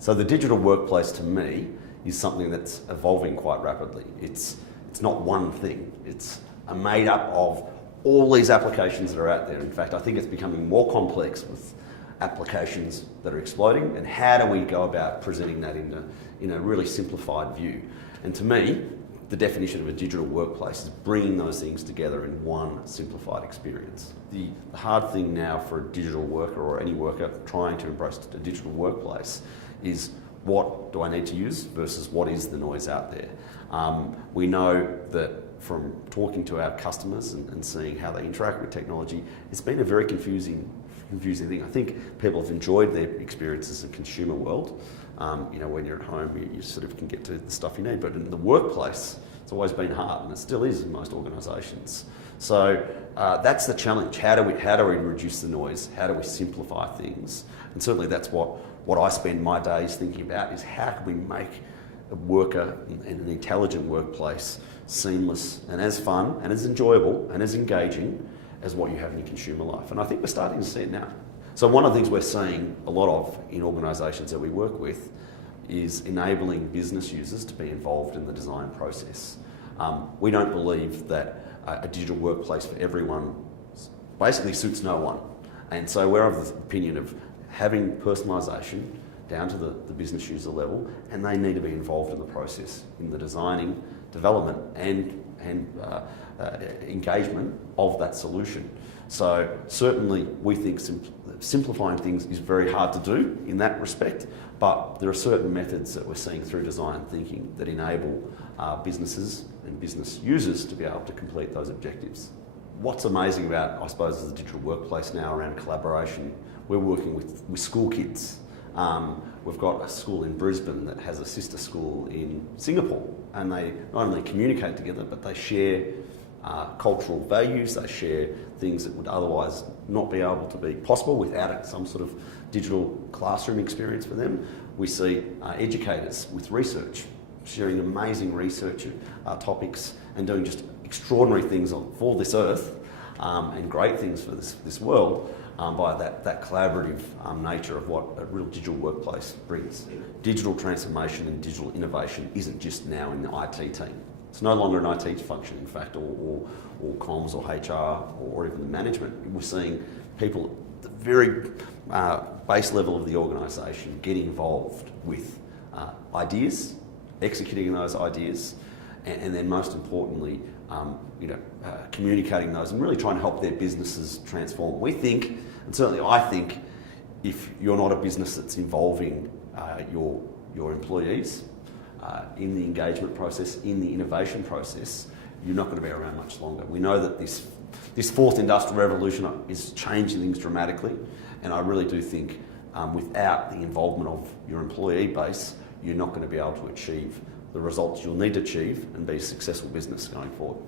So the digital workplace to me is something that's evolving quite rapidly. It's not one thing. It's made up of all these applications that are out there. In fact, I think it's becoming more complex with applications that are exploding, and how do we go about presenting that in a really simplified view? And to me, the definition of a digital workplace is bringing those things together in one simplified experience. The hard thing now for a digital worker or any worker trying to embrace a digital workplace is, what do I need to use versus what is the noise out there? We know that from talking to our customers and seeing how they interact with technology, it's been a very confusing thing. I think people have enjoyed their experiences in the consumer world. When you're at home, you sort of can get to the stuff you need. But in the workplace, it's always been hard, and it still is in most organisations. So that's the challenge. How do we reduce the noise? How do we simplify things? And certainly that's what I spend my days thinking about, is how can we make a worker in an intelligent workplace seamless and as fun and as enjoyable and as engaging as what you have in your consumer life. And I think we're starting to see it now. So one of the things we're seeing a lot of in organisations that we work with is enabling business users to be involved in the design process. We don't believe that a digital workplace for everyone basically suits no one. And so we're of the opinion of having personalisation down to the business user level, and they need to be involved in the process, in the designing, development and engagement of that solution. So certainly we think simplifying things is very hard to do in that respect, but there are certain methods that we're seeing through design thinking that enable businesses and business users to be able to complete those objectives. What's amazing about, I suppose, the digital workplace now around collaboration, we're working with school kids. We've got a school in Brisbane that has a sister school in Singapore, and they not only communicate together, but they share cultural values, they share things that would otherwise not be able to be possible without some sort of digital classroom experience for them. We see educators with research, sharing amazing research topics and doing just extraordinary things for this earth and great things for this world by that collaborative nature of what a real digital workplace brings. Digital transformation and digital innovation isn't just now in the IT team. It's no longer an IT function, in fact, or comms or HR or even the management. We're seeing people at the very base level of the organisation get involved with ideas, executing those ideas, and then most importantly, communicating those and really trying to help their businesses transform. We think, and certainly I think, if you're not a business that's involving your employees in the engagement process, in the innovation process, you're not going to be around much longer. We know that this fourth industrial revolution is changing things dramatically, and I really do think without the involvement of your employee base, you're not going to be able to achieve the results you'll need to achieve and be a successful business going forward.